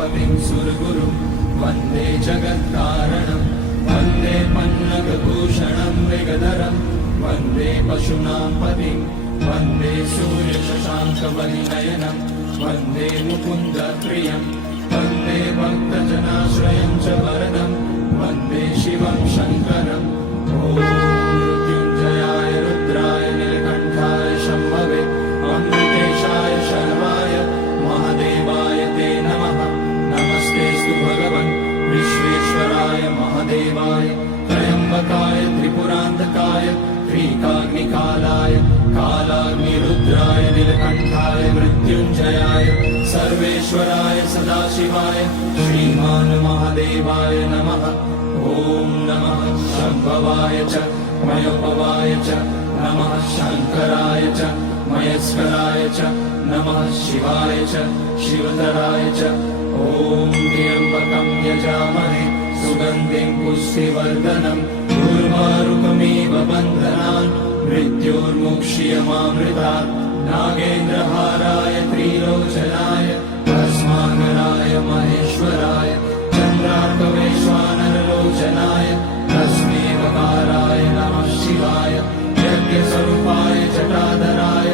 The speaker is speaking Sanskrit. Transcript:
उमापतिं सुरगुरुं वन्दे जगत्कारणं वन्दे पन्नगभूषणं मृगधरं वन्दे पशूनां पतिं वन्दे सूर्यशशाङ्कवलिनयनं वन्दे मुकुन्दप्रियं वन्दे भक्तजनाश्रयं च वरदं वन्दे शिवं शङ्करम् ॐ मृत्युञ्जयाय रुद्राय नीलकण्ठाय शम्भवे अमृतेशाय शर्वाय महादेवाय ते नमः। नमस्तेऽस्तु भगवन् विश्वेश्वराय महादेवाय त्र्यम्बकाय त्रिपुरान्तकाय त्रिकाग्निकालाय कालाग्निरुद्राय नीलकण्ठाय मृत्युञ्जयाय सर्वेश्वराय सदाशिवाय श्रीमान् महादेवाय नमः। ॐ नमः शम्भवाय च मयोपवाय च नमः शङ्कराय च मयस्कराय च नमः शिवाय च शिवतराय च ॐ त्र्यम्बकं यजामहे सुगन्धिं पुष्टिवर्धनम् उर्वारुकमिव बन्धनान् मृत्योर्मुक्ष्यमामृतात् नागेन्द्रहाराय त्रिलोचनाय भस्माङ्गराय महेश्वराय चन्द्रार्कवैश्वानरलोचनाय तस्मै वकाराय नमः शिवाय यज्ञस्वरूपाय जटाधराय